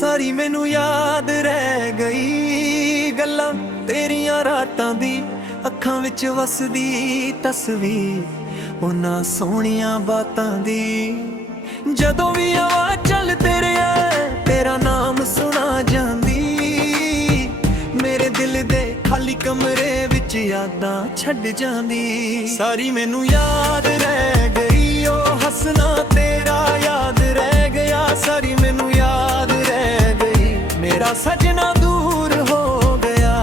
ਸਾਰੀ ਮੈਨੂੰ ਯਾਦ ਰਹਿ ਗਈ ਗੱਲਾਂ ਤੇਰੀਆਂ ਰਾਤਾਂ ਦੀ, ਅੱਖਾਂ ਵਿੱਚ ਵਸਦੀ ਤਸਵੀਰ ਉਹਨਾਂ ਸੋਹਣੀਆਂ ਬਾਤਾਂ ਦੀ। ਜਦੋਂ ਵੀ ਆਵਾਜ਼ ਚੱਲ ਤੇਰਾ ਨਾਮ ਸੁਣਾ ਜਾਂਦੀ, ਮੇਰੇ ਦਿਲ ਦੇ ਖਾਲੀ ਕਮਰੇ ਵਿੱਚ ਯਾਦਾਂ ਛੱਡ ਜਾਂਦੀ। ਸਾਰੀ ਮੈਨੂੰ ਯਾਦ ਰਹਿ ਗਈ ਉਹ ਹੱਸਣਾ ਤੇਰਾ ਯਾਦ ਰਹਿ ਗਿਆ, ਸਾਰੀ ਮੈਨੂੰ ਯਾਦ ਰਹਿ ਗਈ ਮੇਰਾ ਸਜਣਾ ਦੂਰ ਹੋ ਗਿਆ।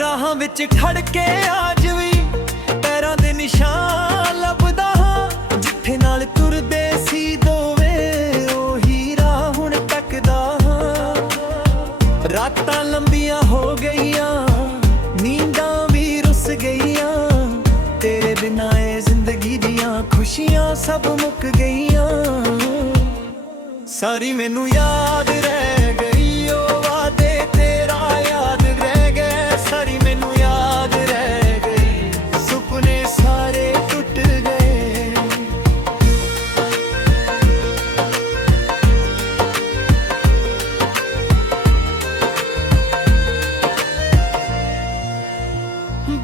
ਰਾਹਾਂ ਵਿੱਚ ਖੜ ਕੇ ਅੱਜ ਵੀ ਪੈਰਾਂ ਦੇ ਨਿਸ਼ਾਨ ਲੱਭਦਾ ਹਾਂ, ਜਿੱਥੇ ਨਾਲ ਤੁਰਦੇ ਸੀ ਦੋਵੇਂ ਉਹੀ ਰਾਹ ਹੁਣ ਤੱਕਦਾ ਹਾਂ। ਰਾਤਾਂ ਲੰਬੀਆਂ ਹੋ ਗਈਆਂ, ਨੀਂਦਾਂ ਵੀ ਰੁੱਸ ਗਈਆਂ, ਤੇਰੇ ਬਿਨਾਂ ਇਹ ਜ਼ਿੰਦਗੀ ਦੀਆਂ ਖੁਸ਼ੀਆਂ ਸਭ ਮੁੱਕ ਗਈਆਂ। ਸਾਰੀ ਮੈਨੂੰ ਯਾਦ ਰਹਿ ਗਈ ਉਹ ਵਾਦੇ ਤੇਰਾ ਯਾਦ ਰਹਿ ਗਏ, ਸਾਰੀ ਮੈਨੂੰ ਯਾਦ ਰਹਿ ਗਈ ਸੁਪਨੇ ਸਾਰੇ ਟੁੱਟ ਗਏ।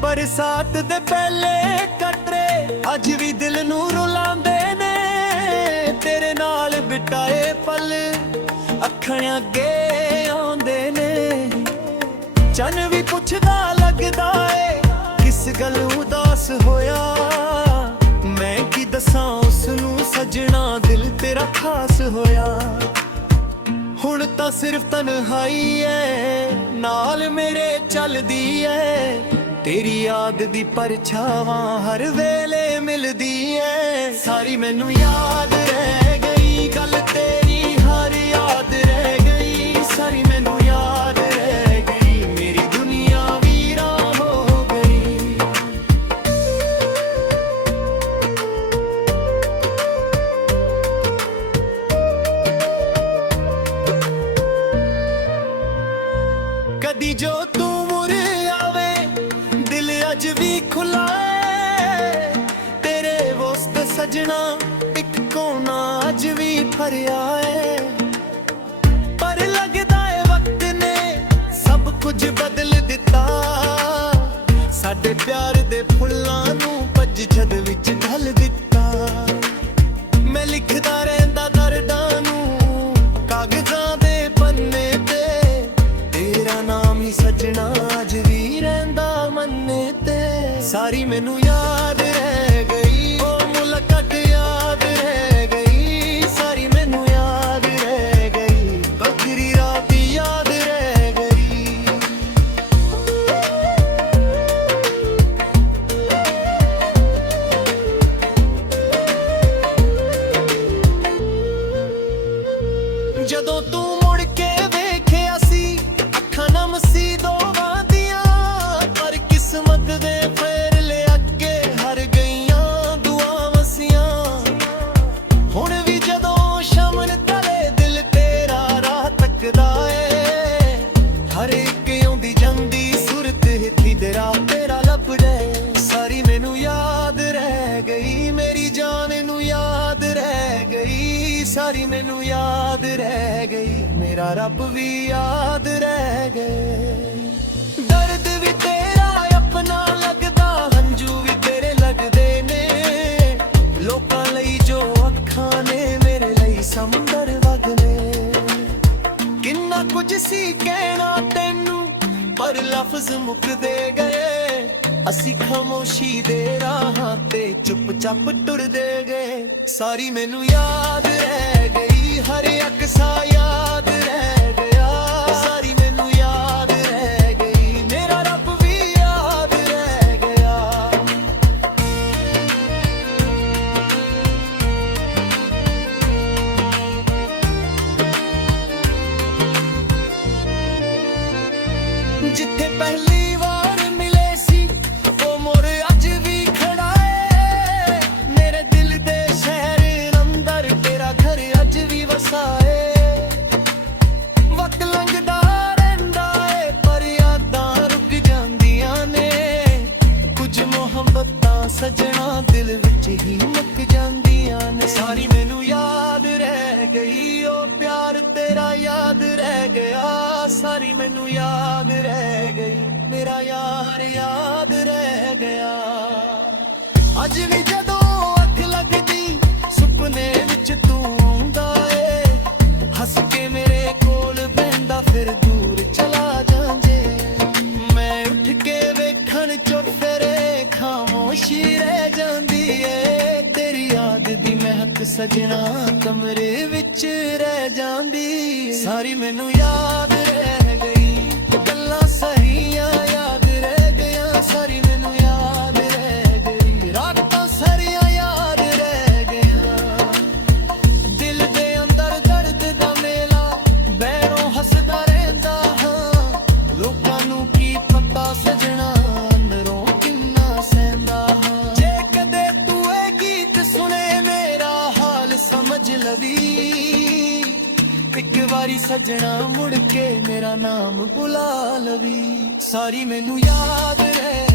ਬਰਸਾਤ ਦੇ ਪਹਿਲੇ ਕਤਰੇ ਅੱਜ ਵੀ ਦਿਲ ਨੂੰ ਰੁਲਾਉਂਦੇ ਨੇ, ਤੇਰੇ ਨਾਲ ਬਿਤਾਏ ਪਲ ਅੱਖਾਂ ਅੱਗੇ ਆਉਂਦੇ ਨੇ। ਚੰਨ ਵੀ ਪੁੱਛਦਾ ਲੱਗਦਾ ਏ ਕਿਸ ਗੱਲ ਉਦਾਸ ਹੋਇਆ, ਮੈਂ ਕੀ ਦੱਸਾਂ ਉਸ ਨੂੰ ਸਜਣਾ ਦਿਲ ਤੇਰਾ ਖਾਸ ਹੋਇਆ। ਹੁਣ ਤਾਂ ਸਿਰਫ ਤਨਹਾਈ ਐ ਨਾਲ ਮੇਰੇ ਚੱਲਦੀ ਐ, ਤੇਰੀ ਯਾਦ ਦੀ ਪਰਛਾਵਾਂ ਹਰ ਵੇਲੇ ਮਿਲਦੀ ਐ। ਸਾਰੀ ਮੈਨੂੰ ਯਾਦ ਰਹਿ ਗਈ ਗੱਲ ਤੇਰੀ ਹਰ ਯਾਦ ਰਹਿ ਗਈ, ਸਾਰੀ ਮੈਨੂੰ ਯਾਦ ਰਹਿ ਗਈ ਮੇਰੀ ਦੁਨੀਆ ਵੀਰਾਨ ਹੋ ਗਈ। ਕਦੀ ਜੋ ਤੂੰ ਮੁੜ ਆਵੇ ਦਿਲ ਅੱਜ ਵੀ ਖੁੱਲਾ ਏ, ਤੇਰੇ ਵਾਸਤੇ ਸਜਣਾ ਇੱਕ ਕੋਨਾ ਅੱਜ ਵੀ ਭਰਿਆ ਏ। ਪਰ ਲੱਗਦਾ ਏ ਵਕਤ ਨੇ ਸਭ ਕੁਝ ਬਦਲ ਦਿੱਤਾ, ਸਾਡੇ ਪਿਆਰ ਦੇ ਫੁੱਲਾਂ ਨੂੰ ਪੱਤਝੜ ਵਿੱਚ ਢਲ ਦਿੱਤਾ। ਮੈਂ ਲਿਖਦਾ ਰਹਿੰਦਾ ਦਰਦਾਂ ਨੂੰ ਕਾਗਜ਼ਾਂ ਦੇ ਪੰਨੇ ਤੇ, ਤੇਰਾ ਨਾਮ ਹੀ ਸਜਣਾ ਅੱਜ ਵੀ ਰਹਿੰਦਾ ਮੰਨੇ ਤੇ। ਸਾਰੀ ਮੈਨੂੰ ਯਾਦ ਰਹਿ ਗਈ ਉਹ ਮੁਲਾਕਾਤ ਯਾਦ ਰਹਿ ਗਈ, ਸਾਰੀ ਮੈਨੂੰ ਯਾਦ ਰਹਿ ਗਈ ਬੱਕਰੀ ਰਾਤ ਯਾਦ ਰਹਿ ਗਈ। ਜਦੋਂ ਤੂੰ ਮੁੜ ਕੇ ਵੇਖਿਆ ਸੀ ਅੱਖਾਂ ਨਮ ਸੀ ਦੋਵਾਂ ਦੀਆਂ, ਪਰ ਕਿਸਮਤ ਦੇ ਫੇਰਲੇ ਅੱਗੇ ਹਰ ਗਈਆਂ ਦੁਆਵਾਂ ਸੀਆਂ। ਹੁਣ ਵੀ ਜਦੋਂ ਸ਼ਮਨ ਤਲੇ ਦਿਲ ਤੇਰਾ ਰਾਹ ਤੱਕਦਾ ਏ, ਹਰ ਇੱਕ ਆਉਂਦੀ ਜਾਂਦੀ ਸੁਰਤ ਹਿੱਥੀ ਤੇਰਾ ਲੱਭਦੇ। ਸਾਰੀ ਮੈਨੂੰ ਯਾਦ ਰਹਿ ਗਈ ਮੇਰੀ ਜਾਨ ਨੂੰ ਯਾਦ ਰਹਿ ਗਈ, ਸਾਰੀ ਮੈਨੂੰ ਯਾਦ ਰਹਿ ਗਈ ਮੇਰਾ ਰੱਬ ਵੀ ਯਾਦ ਰਹਿ ਗਏ। ਦਰਦ ਵੀ ਤੇਰਾ ਆਪਣਾ ਲੱਗਦਾ, ਹੰਝੂ ਵੀ ਤੇਰੇ ਲੱਗਦੇ ਨੇ, ਲੋਕਾਂ ਲਈ ਜੋ ਅੱਖਾਂ ਨੇ ਮੇਰੇ ਲਈ ਸਮੁੰਦਰ ਵਗਨੇ। ਕਿੰਨਾ ਕੁਝ ਸੀ ਕਹਿਣਾ ਤੈਨੂੰ ਪਰ ਲਫ਼ਜ਼ ਮੁੱਕਦੇ ਗਏ, ਅਸੀਂ ਖਾਮੋਸ਼ੀ ਦੇ ਰਾਹਾਂ ਤੇ ਚੁੱਪ-ਚਾਪ ਟੁਰਦੇ ਗਏ। ਸਾਰੀ ਮੈਨੂੰ ਯਾਦ ਰਹਿ ਗਈ ਹਰ ਅਕਸਾ ਯਾਦ ਰਹਿ ਗਿਆ, ਸਾਰੀ ਮੈਨੂੰ ਯਾਦ ਰਹਿ ਗਈ ਮੇਰਾ ਰੱਬ ਵੀ ਯਾਦ ਰਹਿ ਗਿਆ। ਜਿੱਥੇ ਪਹਿਲੀ ਵਾਰ ਮਿਲੇ ਸੀ ਉਹ ਮੋੜ ਅੱਜ ਵੀ ਖੜਾ ਏ, ਮੇਰੇ ਦਿਲ ਦੇ ਸ਼ਹਿਰ ਅੰਦਰ ਤੇਰਾ ਘਰ ਅੱਜ ਵੀ ਵਸਾਏ। ਸਜਣਾ ਦਿਲ ਵਿੱਚ ਹੀ ਮੁੱਕ ਜਾਂਦੀਆਂ ਨੇ। ਸਾਰੀ ਮੈਨੂੰ ਯਾਦ ਰਹਿ ਗਈ ਉਹ ਪਿਆਰ ਤੇਰਾ ਯਾਦ ਰਹਿ ਗਿਆ। ਸਾਰੀ ਮੈਨੂੰ ਯਾਦ ਰਹਿ ਗਈ ਮੇਰਾ ਯਾਰ ਯਾਦ ਰਹਿ ਗਿਆ। ਅੱਜ ਵੀ ਜਦੋਂ ਅੱਖ ਲੱਗਦੀ ਸੁਪਨੇ ਵਿੱਚ ਤੂੰ ਆਉਂਦਾ ਏ। ਹੱਸ ਕੇ ਮੇਰੇ ਕੋਲ ਬਹਿੰਦਾ ਫਿਰ ਦੂਰ ਚਲਾ ਜਾਂਦੇ। ਮੈਂ ਉੱਠ ਕੇ ਵੇਖਣ ਚੁੱਪਰੇ ਖਾਮੋਸ਼ੀ ਰਹਿ ਜਾਂਦੀ ਏ। ਤੇਰੀ ਯਾਦ ਦੀ ਮਹਿਕ ਸਜਣਾ ਕਮਰੇ ਵਿੱਚ ਰਹਿ ਜਾਂਦੀ। ਸਾਰੀ ਮੈਨੂੰ ਯਾਦ ਰਹਿ ਗਈ ਗੱਲਾਂ ਸਹੀਆਂ ਯਾਦ ਰਹਿ ਗਈਆਂ। ਸਾਰੀ ਮੈਨੂੰ ਯਾਦ ਰਹਿ ਗਈ ਰਾਤਾਂ ਸਾਰੀਆਂ ਯਾਦ ਰਹਿ ਗਈਆਂ। ਦਿਲ ਦੇ ਅੰਦਰ ਦਰਦ ਦਾ ਮੇਲਾ ਬੈਰੋਂ ਹੱਸਦਾ ਰਹਿੰਦਾ ਹਾਂ। ਲੋਕਾਂ ਨੂੰ ਕੀ ਪਤਾ ਸਜਣਾ ਅੰਦਰੋਂ ਕਿੰਨਾ ਸਹਿੰਦਾ ਹਾਂ। ਜੇ ਕਦੇ ਤੂੰ ਇਹ ਗੀਤ ਸੁਣੇ ਮੇਰਾ ਹਾਲ ਸਮਝ ਲਵੀ। ਇੱਕ ਵਾਰੀ ਸਜਣਾ ਮੁੜ ਕੇ ਮੇਰਾ ਨਾਮ ਬੁਲਾ ਲਵੀ। ਸਾਰੀ ਮੈਨੂੰ ਯਾਦ ਰਹਿ